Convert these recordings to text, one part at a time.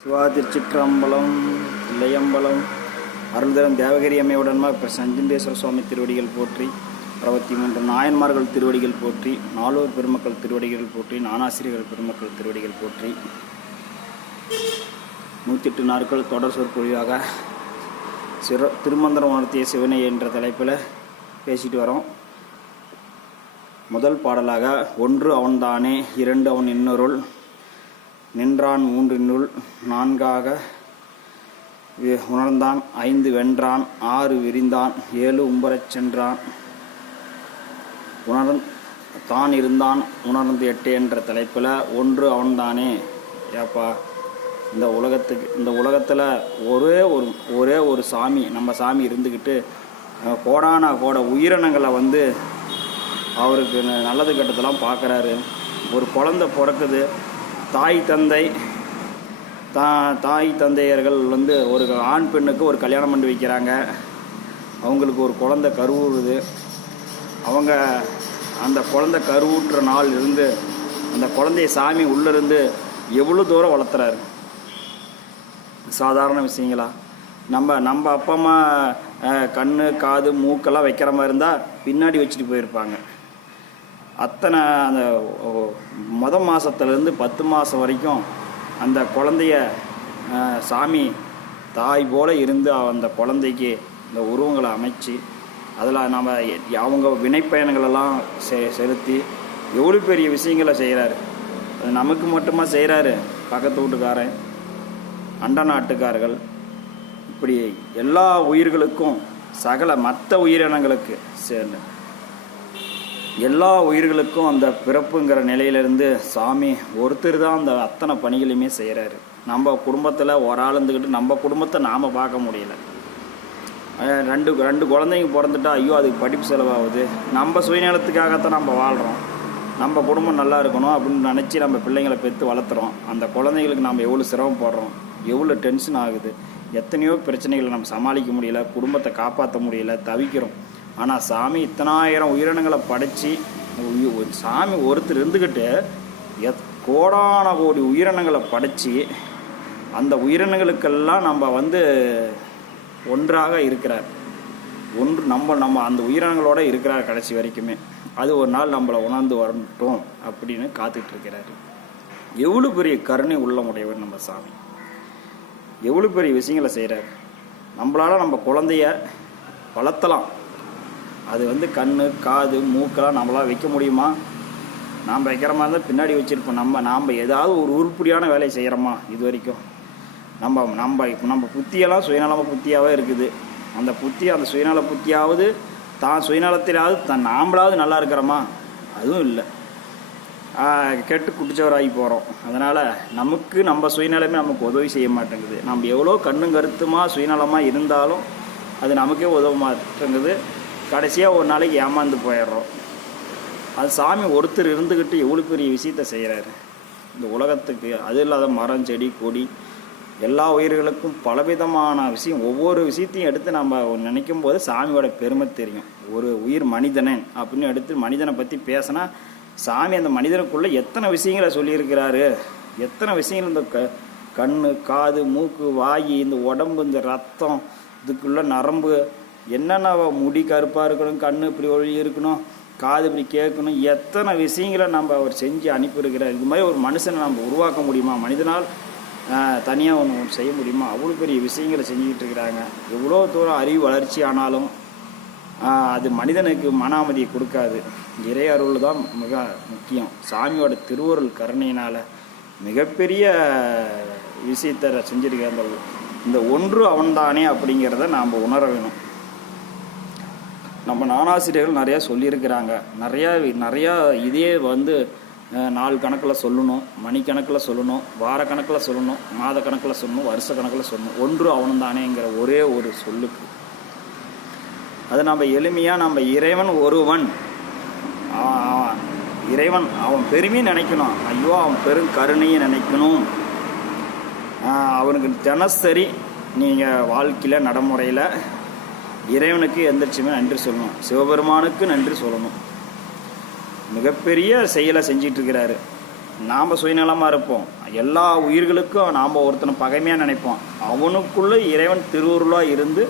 சிவா திருச்சிற்றம்பலம் இளையம்பலம் அருள்தரம் தேவகிரி அம்மையுடன்மா இப்போ சஞ்சந்தேஸ்வர சுவாமி திருவடிகள் போற்றி அறுபத்தி மூன்று நாயன்மார்கள் திருவடிகள் போற்றி நாலூர் பெருமக்கள் திருவடிகள் போற்றி நானாசிரியர்கள் பெருமக்கள் திருவடிகள் போற்றி. நூற்றி எட்டு நாட்கள் தொடர் சொற்பொழிவாக சிற திருமந்திரம் உணர்த்திய சிவனை என்ற தலைப்பில் பேசிட்டு வரோம். முதல் பாடலாக ஒன்று அவன்தானே இரண்டு அவன் இன்னொருள் நின்றான் மூன்றினுள் நான்காக உணர்ந்தான். ஐந்து வென்றான் ஆறு விரிந்தான் ஏழு உம்பரச் சென்றான். உணர்ந் தான் இருந்தான் உணர்ந்து எட்டு என்ற தலைப்பில் ஒன்று அவன்தானே. ஏப்பா இந்த உலகத்துக்கு இந்த உலகத்தில் ஒரே ஒரு ஒரே ஒரு சாமி நம்ம சாமி இருந்துக்கிட்டு கோடான கோட உயிரினங்களை வந்து அவருக்கு நல்லது கெட்டதெல்லாம் பார்க்குறாரு ஒரு குழந்தை பிறக்குது. தாய் தந்தை தா தாய் தந்தையர்கள் வந்து ஒரு ஆண் பெண்ணுக்கு ஒரு கல்யாணம் பண்ணி வைக்கிறாங்க. அவங்களுக்கு ஒரு குழந்தை கருவுறுது. அவங்க அந்த குழந்தை கருவுற்ற நாள் இருந்து அந்த குழந்தைய சாமி உள்ளிருந்து எவ்வளோ தூரம் வளர்த்துறாரு? சாதாரண விஷயங்களா? நம்ம நம்ம அப்பா அம்மா கண் காது மூக்கெல்லாம் வைக்கிற மாதிரி இருந்தால் பின்னாடி வச்சுட்டு போயிருப்பாங்க. அத்தனை அந்த மொத மாதத்துலேருந்து பத்து மாதம் வரைக்கும் அந்த குழந்தைய சாமி தாய் போல் இருந்து அந்த குழந்தைக்கு இந்த உருவங்களை அமைச்சு அதில் நம்ம அவங்க வினைப்பயணங்களெல்லாம் செ செலுத்தி எவ்வளோ பெரிய விஷயங்களை செய்கிறாரு அது நமக்கு மட்டுமா செய்கிறாரு பக்கத்து வீட்டுக்காரன் அண்ட நாட்டுக்காரர்கள். இப்படி எல்லா உயிர்களுக்கும் சகல மற்ற உயிரினங்களுக்கு சேர்ந்து எல்லா உயிர்களுக்கும் அந்த பிறப்புங்கிற நிலையிலேருந்து சாமி ஒருத்தர் தான் அந்த அத்தனை பணிகளையுமே செய்கிறாரு நம்ம குடும்பத்தில் ஒரு ஆள் இருந்துக்கிட்டு நம்ம குடும்பத்தை நாம் பார்க்க முடியல. ரெண்டு ரெண்டு குழந்தைங்க பிறந்துட்டா ஐயோ அதுக்கு படிப்பு செலவாகுது. நம்ம சுயநலத்துக்காகத்தான் நம்ம வாழ்கிறோம் நம்ம குடும்பம் நல்லா இருக்கணும் அப்படின்னு நினச்சி நம்ம பிள்ளைங்களை பெற்று வளர்த்துறோம். அந்த குழந்தைங்களுக்கு நம்ம எவ்வளோ சிரமப்படுறோம் எவ்வளோ டென்ஷன் ஆகுது? எத்தனையோ பிரச்சனைகளை நம்ம சமாளிக்க முடியல குடும்பத்தை காப்பாற்ற முடியல தவிக்கிறோம். ஆனால் சாமி இத்தனாயிரம் உயிரினங்களை படைச்சி சாமி ஒருத்தர் இருந்துக்கிட்டு எத் கோடான கோடி உயிரினங்களை படைச்சி அந்த உயிரினங்களுக்கெல்லாம் நம்ம வந்து ஒன்றாக இருக்கிறார். ஒன்று நம்ம நம்ம அந்த உயிரினங்களோட இருக்கிறார் கடைசி வரைக்குமே. அது ஒரு நாள் நம்மளை உணர்ந்து வரட்டும் அப்படின்னு காத்துட்டு இருக்கிறாரு. எவ்வளோ பெரிய கருணை உள்ளமுடையவர் நம்ம சாமி. எவ்வளோ பெரிய விஷயங்களை செய்கிறார் நம்மளால் நம்ம குழந்தைய வளர்த்தலாம். அது வந்து கண் காது மூக்கெல்லாம் நம்மளால் வைக்க முடியுமா? நாம் வைக்கிற மாதிரி தான் பின்னாடி வச்சுருப்போம். நம்ம நாம் ஏதாவது ஒரு உருப்படியான வேலையை செய்கிறோமா இது வரைக்கும் நம்ம நம்ம நம்ம புத்தியெல்லாம் சுயநலம புத்தியாகவே இருக்குது. அந்த புத்தி அந்த சுயநல புத்தியாவது தான் சுயநலத்திலாவது தன் நாம்பளாவது நல்லா இருக்கிறோமா? அதுவும் இல்லை. கெட்டு குடிச்சவராகி போகிறோம் அதனால் நமக்கு நம்ம சுயநலமே நமக்கு உதவி செய்ய மாட்டேங்குது. நம்ம எவ்வளோ கண்ணும் கருத்துமா சுயநலமாக இருந்தாலும் அது நமக்கே உதவ மாட்டேங்குது கடைசியாக ஒரு நாளைக்கு ஏமாந்து போயிடுறோம். அது சாமி ஒருத்தர் இருந்துக்கிட்டு எவ்வளோ பெரிய விஷயத்த செய்கிறாரு இந்த உலகத்துக்கு அது இல்லாத மரம் செடி கொடி எல்லா உயிர்களுக்கும் பலவிதமான விஷயம் ஒவ்வொரு விஷயத்தையும் எடுத்து நம்ம நினைக்கும் போது சாமியோட பெருமை தெரியும். ஒரு உயிர் மனிதனன் அப்படின்னு எடுத்து மனிதனை பற்றி பேசினா சாமி அந்த மனிதனுக்குள்ளே எத்தனை விஷயங்களை சொல்லியிருக்கிறாரு? எத்தனை விஷயங்கள் இந்த க கண் காது மூக்கு வாய் இந்த உடம்பு இந்த ரத்தம் இதுக்குள்ள நரம்பு என்னென்ன முடி கருப்பாக இருக்கணும் கண் இப்படி ஒளி இருக்கணும் காது இப்படி கேட்கணும் எத்தனை விஷயங்களை நம்ம அவர் செஞ்சு அனுப்பியிருக்கிறார். இது மாதிரி ஒரு மனுஷனை நம்ம உருவாக்க முடியுமா? மனிதனால் தனியாக ஒன்று செய்ய முடியுமா? அவ்வளோ பெரிய விஷயங்களை செஞ்சுக்கிட்டு இருக்கிறாங்க. எவ்வளோ தூரம் அறிவு வளர்ச்சி ஆனாலும் அது மனிதனுக்கு மன அமைதியை கொடுக்காது. இறை அருள் தான் மிக முக்கியம். சாமியோட திருவருள் கருணையினால் மிகப்பெரிய விஷயத்தை செஞ்சிருக்க அந்த இந்த ஒன்று அவன்தானே அப்படிங்கிறத நாம் உணர வேணும். நம்ம நானாசிரியர்கள் நிறையா சொல்லியிருக்கிறாங்க. நிறையா நிறையா இதே வந்து நாள் கணக்கில் சொல்லணும் மணிக்கணக்கில் சொல்லணும் வார கணக்கில் சொல்லணும் மாத கணக்கில் சொல்லணும் வருஷ கணக்கில் சொல்லணும். ஒன்று அவன்தானேங்கிற ஒரே ஒரு சொல்லுக்கு. அது நம்ம எளிமையாக நம்ம இறைவன் ஒருவன் இறைவன் அவன் பெருமையை நினைக்கணும். ஐயோ அவன் பெரும் கருணையை நினைக்கணும். அவனுக்கு தினசரி நீங்கள் வாழ்க்கையில் நடைமுறையில் இறைவனுக்கு எந்திரிச்சுமே நன்றி சொல்லணும். சிவபெருமானுக்கு நன்றி சொல்லணும். மிகப்பெரிய செயலை செஞ்சிட்டு இருக்கிறாரு நாம் சுயநலமாக இருப்போம். எல்லா உயிர்களுக்கும் நாம் ஒருத்தனை பகைமையாக நினைப்போம். அவனுக்குள்ளே இறைவன் திருவுருளாக இருந்து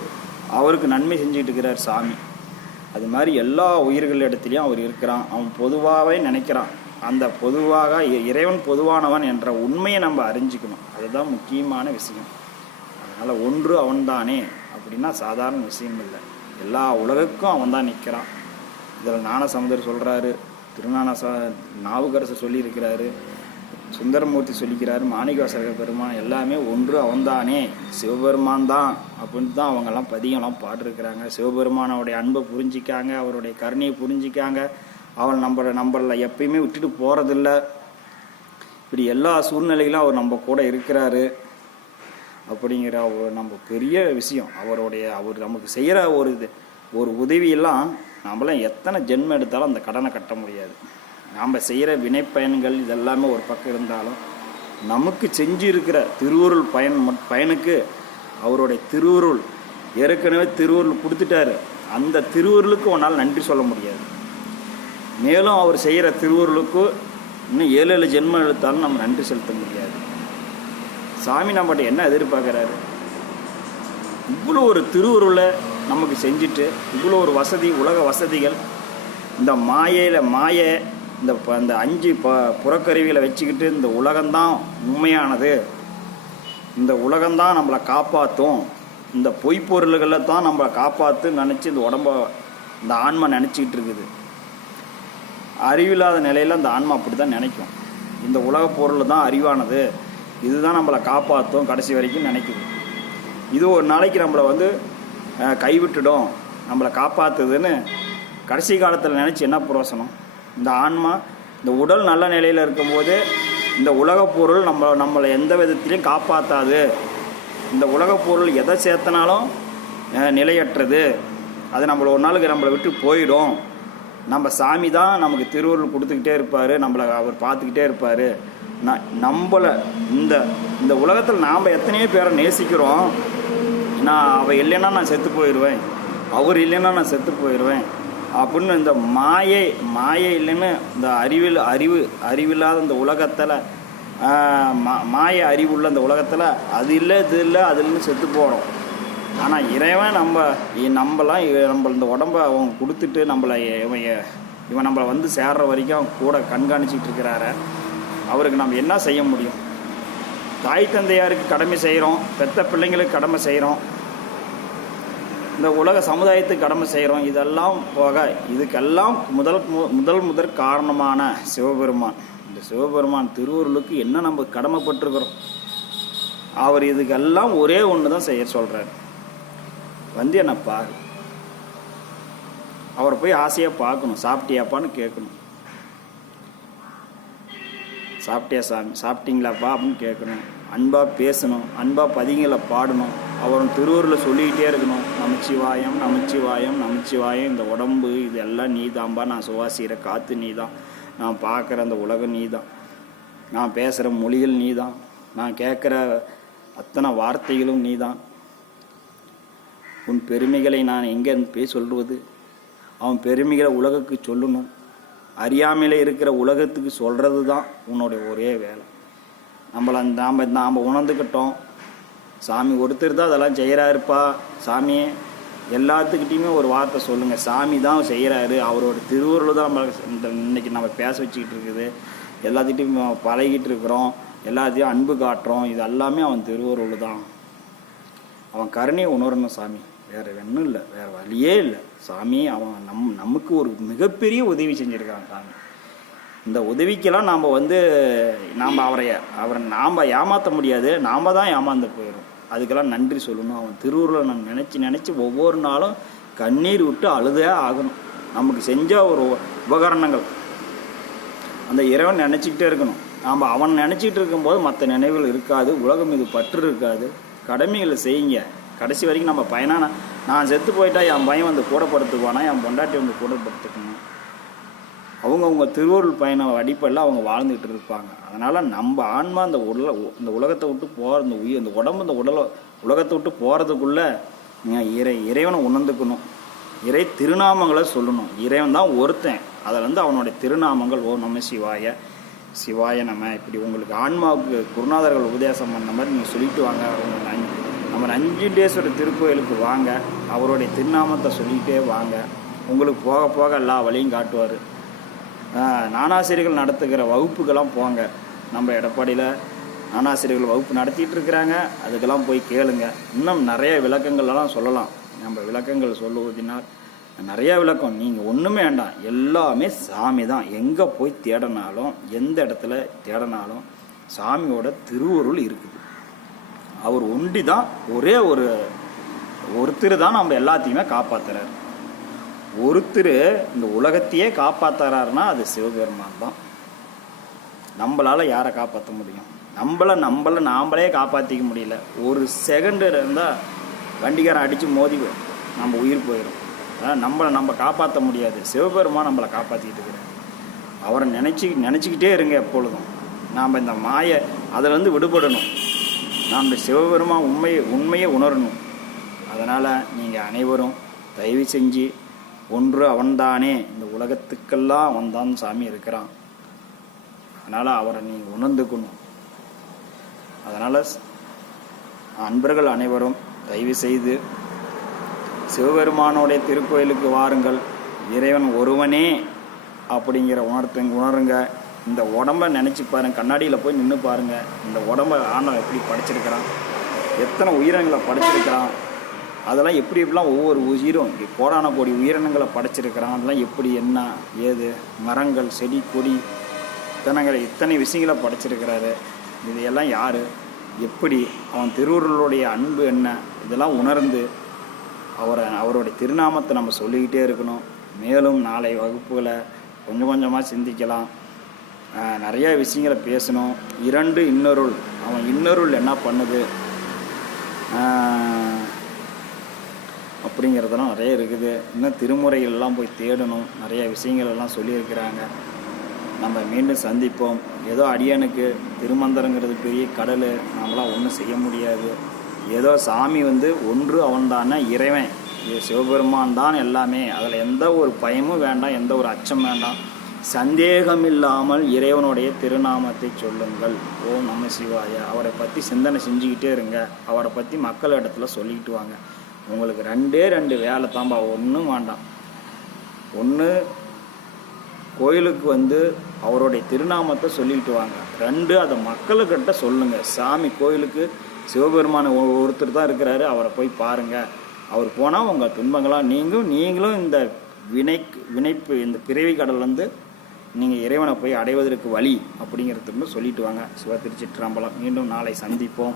அவருக்கு நன்மை செஞ்சுட்டு இருக்கிறார் சாமி. அது மாதிரி எல்லா உயிர்கள் இடத்துலையும் அவர் இருக்கிறான். அவன் பொதுவாகவே நினைக்கிறான். அந்த பொதுவாக இ- இறைவன் பொதுவானவன் என்ற உண்மையை நம்ம அறிஞ்சிக்கணும். அதுதான் முக்கியமான விஷயம். அதனால் ஒன்று அவன்தானே. அப்படின்னா சாதாரண விஷயம் இல்லை. எல்லா உலகுக்கும் அவன் தான் நிற்கிறான் இதில் ஞானசமுதர் சொல்கிறாரு திருநானா ச நாவுக்கரசர் சொல்லியிருக்கிறாரு சுந்தரமூர்த்தி சொல்லிக்கிறாரு மாணிக்கவாசக பெருமான் எல்லாமே ஒன்று அவன்தானே சிவபெருமான் தான் அப்படின்னு தான் அவங்கெல்லாம் பதிகம்லாம் பாடிருக்கிறாங்க. சிவபெருமானோடைய அன்பை புரிஞ்சிக்காங்க அவருடைய கருணையை புரிஞ்சிக்காங்க. அவள் நம்மளை நம்மள எப்பயுமே விட்டுட்டு போகிறதில்ல இப்படி எல்லா சூழ்நிலையிலும் அவர் நம்ம கூட இருக்கிறாரு. அப்படிங்கிற நம்ம பெரிய விஷயம். அவருடைய அவர் நமக்கு செய்கிற ஒரு இது ஒரு உதவியெல்லாம் நம்மளாம் எத்தனை ஜென்மம் எடுத்தாலும் அந்த கடனை கட்ட முடியாது. நாம் செய்கிற வினைப்பயன்கள் இதெல்லாமே ஒரு பக்கம் இருந்தாலும் நமக்கு செஞ்சு இருக்கிற திருவுருள் பயன் மட்- பயனுக்கு அவருடைய திருவுருள் ஏற்கனவே திருவுருள் கொடுத்துட்டாரு. அந்த திருவுருளுக்கு உன்னால் நன்றி சொல்ல முடியாது. மேலும் அவர் செய்கிற திருவுருளுக்கு இன்னும் ஏழு ஏழு ஜென்மம் எடுத்தாலும் நம்ம நன்றி செலுத்த முடியாது. சாமி நம்மகிட்ட என்ன எதிர்பார்க்குறாரு? இவ்வளோ ஒரு திருவுருளை நமக்கு செஞ்சுட்டு இவ்வளோ ஒரு வசதி உலக வசதிகள் இந்த மாயையில் மாய இந்த ப- இந்த அஞ்சு ப புறக்கருவிகளை வச்சுக்கிட்டு இந்த உலகம்தான் உண்மையானது. இந்த உலகம்தான் நம்மளை காப்பாற்றும் இந்த பொய்ப்பொருள்களை தான் நம்மளை காப்பாற்றுன்னு நினச்சி இந்த உடம்ப இந்த ஆன்மா நினச்சிக்கிட்டு இருக்குது. அறிவில்லாத நிலையில் அந்த ஆன்மா அப்படி தான் நினைக்கும். இந்த உலக பொருள் தான் அறிவானது. இதுதான் நம்மளை காப்பாற்றும் கடைசி வரைக்கும் நினைக்குது. இது ஒரு நாளைக்கு நம்மளை வந்து கைவிட்டுடும். நம்மளை காப்பாற்றுதுன்னு கடைசி காலத்தில் நினச்சி என்ன புரோசனம்? இந்த ஆன்மா இந்த உடல் நல்ல நிலையில் இருக்கும்போது இந்த உலகப் பொருள் நம்ம நம்மளை எந்த விதத்திலையும் காப்பாற்றாது இந்த உலகப் பொருள் எதை சேர்த்தனாலும் நிலையற்றது. அது நம்மளை ஒரு நாளுக்கு நம்மளை விட்டு போயிடும். நம்ம சாமி தான் நமக்கு திருவுருள் கொடுத்துக்கிட்டே இருப்பார். நம்மளை அவர் பார்த்துக்கிட்டே இருப்பார். நம்மளை இந்த இந்த உலகத்தில் நாம் எத்தனையோ பேரை நேசிக்கிறோம். நான் அவள் இல்லைன்னா நான் செத்து போயிடுவேன் அவர் இல்லைன்னா நான் செத்து போயிடுவேன் அப்படின்னு இந்த மாயை மாயை இல்லைன்னு இந்த அறிவில் அறிவு அறிவில்லாத இந்த உலகத்தில் மா- மாய அறிவுள்ள இந்த உலகத்தில் அது இல்லை இது இல்லை அது இல்லைன்னு செத்து போகிறோம் ஆனால் இறைவன் நம்ம நம்மலாம் நம்ம இந்த உடம்ப அவங்க கொடுத்துட்டு நம்மளை இவன் இவன் நம்மளை வந்து சேர்ற வரைக்கும் அவன் கூட கண்காணிச்சிட்டு இருக்கிறாரு. அவருக்கு நம்ம என்ன செய்ய முடியும்? தாய் தந்தையாருக்கு கடமை செய்கிறோம் பெத்த பிள்ளைங்களுக்கு கடமை செய்கிறோம் இந்த உலக சமுதாயத்துக்கு கடமை செய்கிறோம் இதெல்லாம் போக இதுக்கெல்லாம் முதல் மு- முதல் முதற் காரணமான சிவபெருமான். இந்த சிவபெருமான் திருவருளுக்கு என்ன நம்ம கடமைப்பட்டிருக்கிறோம்? அவர் இதுக்கெல்லாம் ஒரே ஒன்று தான் செய்ய சொல்கிறார் வந்து என்ன பாரு. அவரை போய் ஆசையாக பார்க்கணும் சாப்பிட்டியாப்பான்னு கேட்கணும். சாப்பிட்டியா சாமி சாப்பிட்டீங்களாப்பா அப்படின்னு கேட்கணும். அன்பாக பேசணும். அன்பாக பதிங்களை பாடணும். அவன் திருவூரில் சொல்லிக்கிட்டே இருக்கணும். நமச்சிவாயம் நமச்சிவாயம் நமச்சிவாயம். இந்த உடம்பு இது எல்லாம் நீ தான்பா நான் சுவாசிக்கிற காற்று நீ தான் நான் பார்க்குற அந்த உலகம் நீ தான் நான் பேசுகிற மொழிகள் நீ தான் நான் கேட்குற அத்தனை வார்த்தைகளும் நீ தான் உன் பெருமைகளை நான் எங்கே போய் சொல்வது அவன் பெருமைகளை உலகுக்கு சொல்லணும். அறியாமையில் இருக்கிற உலகத்துக்கு சொல்கிறது தான் உன்னுடைய ஒரே வேலை. நம்மளை நாம் நாம் உணர்ந்துக்கிட்டோம். சாமி ஒருத்தர் தான் அதெல்லாம் செய்கிறாருப்பா சாமியே எல்லாத்துக்கிட்டையுமே ஒரு வார்த்தை சொல்லுங்கள் சாமி தான் செய்கிறாரு அவரோட திருவுருள் தான் நம்ம இந்த இன்றைக்கி நம்ம பேச வச்சுக்கிட்டு இருக்குது. எல்லாத்துக்கிட்டையும் பழகிட்டு இருக்கிறோம். எல்லாத்தையும் அன்பு காட்டுறோம். இது எல்லாமே அவன் திருவுருள் தான். அவன் கருணையை உணரணும் சாமி. வேற ஒன்றும் இல்லை வேற வழியே இல்லை. சாமி அவன் நம் நமக்கு ஒரு மிகப்பெரிய உதவி செஞ்சுருக்கான் சாமி. இந்த உதவிக்கெல்லாம் நாம் வந்து நாம் அவரை அவரை நாம் ஏமாற்ற முடியாது. நாம் தான் ஏமாந்து போயிடும் அதுக்கெல்லாம் நன்றி சொல்லணும். அவன் திருவுருளை நான் நினச்சி நினச்சி ஒவ்வொரு நாளும் கண்ணீர் விட்டு அழுதே ஆகணும். நமக்கு செஞ்ச ஒரு உபகரணங்கள். அந்த இறைவன் நினச்சிக்கிட்டே இருக்கணும். நாம் அவன் நினச்சிக்கிட்டு இருக்கும்போது மற்ற நினைவுகள் இருக்காது. உலகம் இது பற்று இருக்காது. கடமைகளை செய்யுங்க. கடைசி வரைக்கும் நம்ம பையனா நான் செத்து போயிட்டா என் பையன் வந்து கூட படுத்துக்குவானா என் பொண்டாட்டி வந்து கூட படுத்துக்கணும் அவங்கவுங்க திருவருள் பயண அடிப்படையில் அவங்க வாழ்ந்துகிட்டு இருப்பாங்க. அதனால் நம்ம ஆன்மா இந்த உடல இந்த உலகத்தை விட்டு போகிற இந்த உயிர் இந்த உடம்பு இந்த உடலை உலகத்தை விட்டு போகிறதுக்குள்ளே நீங்கள் இறை இறைவனை உணர்ந்துக்கணும். இறை திருநாமங்களை சொல்லணும். இறைவன் தான் ஒருத்தன். அதில் வந்து அவனுடைய திருநாமங்கள் ஓ நம்ம சிவாய சிவாய நம்ம இப்படி உங்களுக்கு ஆன்மாவுக்கு குருநாதர்கள் உபதேசம் பண்ண மாதிரி நீங்கள் சொல்லிட்டு வாங்க. அவங்க நம்ம நஞ்சுண்டேஸ்வரர் திருக்கோயிலுக்கு வாங்க. அவருடைய திருநாமத்தை சொல்லிகிட்டே வாங்க. உங்களுக்கு போக போக எல்லா வழியும் காட்டுவார். நானாசிரியர்கள் நடத்துகிற வகுப்புக்கெல்லாம் போங்க. நம்ம எடப்பாடியில் நானாசிரியர்கள் வகுப்பு நடத்திட்டு இருக்கிறாங்க. அதுக்கெல்லாம் போய் கேளுங்க. இன்னும் நிறைய விளக்கங்கள்லாம் சொல்லலாம். நம்ம விளக்கங்கள் சொல்லுவதினால் நிறைய விளக்கம். நீங்கள் ஒன்றுமே வேண்டாம். எல்லாமே சாமி தான். எங்கே போய் தேடினாலும் எந்த இடத்துல தேடினாலும் சாமியோட திருவருள் இருக்குது. அவர் ஒண்டி தான் ஒரே ஒரு ஒருத்தர் தான் நம்ம எல்லாத்தையுமே காப்பாத்துறாரு. ஒருத்தர் இந்த உலகத்தையே காப்பாத்துறாருன்னா அது சிவபெருமான் தான். நம்மளால் யாரை காப்பாற்ற முடியும்? நம்மளை நம்மளை நாமளே காப்பாற்றிக்க முடியல. ஒரு செகண்ட் இருந்தால் வண்டிக்காரன் அடித்து மோதி நம்ம உயிர் போயிடும் அதான் நம்மளை நம்ம காப்பாற்ற முடியாது. சிவபெருமான் நம்மளை காப்பாற்றிக்கிட்டு இருக்கிறார் அவரை நினச்சி நினச்சிக்கிட்டே இருங்க எப்பொழுதும். நாம் இந்த மாயை அதிலேருந்து விடுபடணும். நாம் இந்த சிவபெருமான் உண்மையை உண்மையை உணரணும். அதனால் நீங்கள் அனைவரும் தயவு செஞ்சு ஒன்று அவன்தானே. இந்த உலகத்துக்கெல்லாம் அவன்தான் சாமி இருக்கிறான். அதனால் அவரை நீங்கள் உணர்ந்துக்கணும். அதனால் அன்பர்கள் அனைவரும் தயவு செய்து சிவபெருமானோடைய திருக்கோயிலுக்கு வாருங்கள். இறைவன் ஒருவனே அப்படிங்கிற உணர்த்து உணருங்க. இந்த உடம்ப நினச்சி பாருங்க கண்ணாடியில் போய் நின்று பாருங்கள் இந்த உடம்ப ஆண்டவன் எப்படி படைச்சிருக்கிறான்? எத்தனை உயிரினங்களை படைச்சிருக்கிறான்? அதெல்லாம் எப்படி எப்படிலாம் ஒவ்வொரு உயிரும் கோடான கோடி உயிரினங்களை படைச்சிருக்கிறான்? அதெல்லாம் எப்படி என்ன ஏது மரங்கள் செடி கொடி இத்தனைங்களை இத்தனை விஷயங்களை படைச்சிருக்கிறாரு. இதையெல்லாம் யார்? எப்படி? அவன் திருவுருளுடைய அன்பு என்ன? இதெல்லாம் உணர்ந்து அவரை அவருடைய திருநாமத்தை நம்ம சொல்லிக்கிட்டே இருக்கணும். மேலும் நாளை வகுப்புகளை கொஞ்சம் கொஞ்சமாக சிந்திக்கலாம். நிறைய விஷயங்களை பேசணும். இரண்டு இன்னொருள். அவன் இன்னொருள் என்ன பண்ணுது? அப்படிங்கிறதெல்லாம் நிறைய இருக்குது. இன்னும் திருமுறைகள்லாம் போய் தேடணும். நிறைய விஷயங்கள் எல்லாம் சொல்லியிருக்கிறாங்க. நம்ம மீண்டும் சந்திப்போம். ஏதோ அடியனுக்கு திருமந்திரங்கிறது பெரிய கடல். நம்மளாம் ஒன்றும் செய்ய முடியாது. ஏதோ சாமி வந்து ஒன்று அவன்தானே இறைவன். இது சிவபெருமான் தான் எல்லாமே. அதில் எந்த ஒரு பயமும் வேண்டாம். எந்த ஒரு அச்சம் வேண்டாம். சந்தேகம் இல்லாமல் இறைவனுடைய திருநாமத்தை சொல்லுங்கள். ஓம் நம்ம சிவாய அவரை பற்றி சிந்தனை செஞ்சுக்கிட்டே இருங்க. அவரை பற்றி மக்கள் இடத்துல சொல்லிக்கிட்டு வாங்க. உங்களுக்கு ரெண்டே ரெண்டு வேலை தான்பா ஒன்றும் வேண்டாம். ஒன்று கோயிலுக்கு வந்து அவருடைய திருநாமத்தை சொல்லிக்கிட்டு வாங்க. ரெண்டு அதை மக்களுக்கிட்ட சொல்லுங்கள் சாமி கோயிலுக்கு சிவபெருமான ஒருத்தர் தான் இருக்கிறாரு அவரை போய் பாருங்க. அவர் போனால் உங்கள் துன்பங்களாக நீங்களும் நீங்களும் இந்த வினை வினைப்பு இந்த பிறவி கடல்லேருந்து நீங்கள் இறைவனை போய் அடைவதற்கு வழி அப்படிங்கிறதுக்கு சொல்லிட்டு வாங்க. சிவ திருச்சிற்றம்பலம். மீண்டும் நாளை சந்திப்போம்.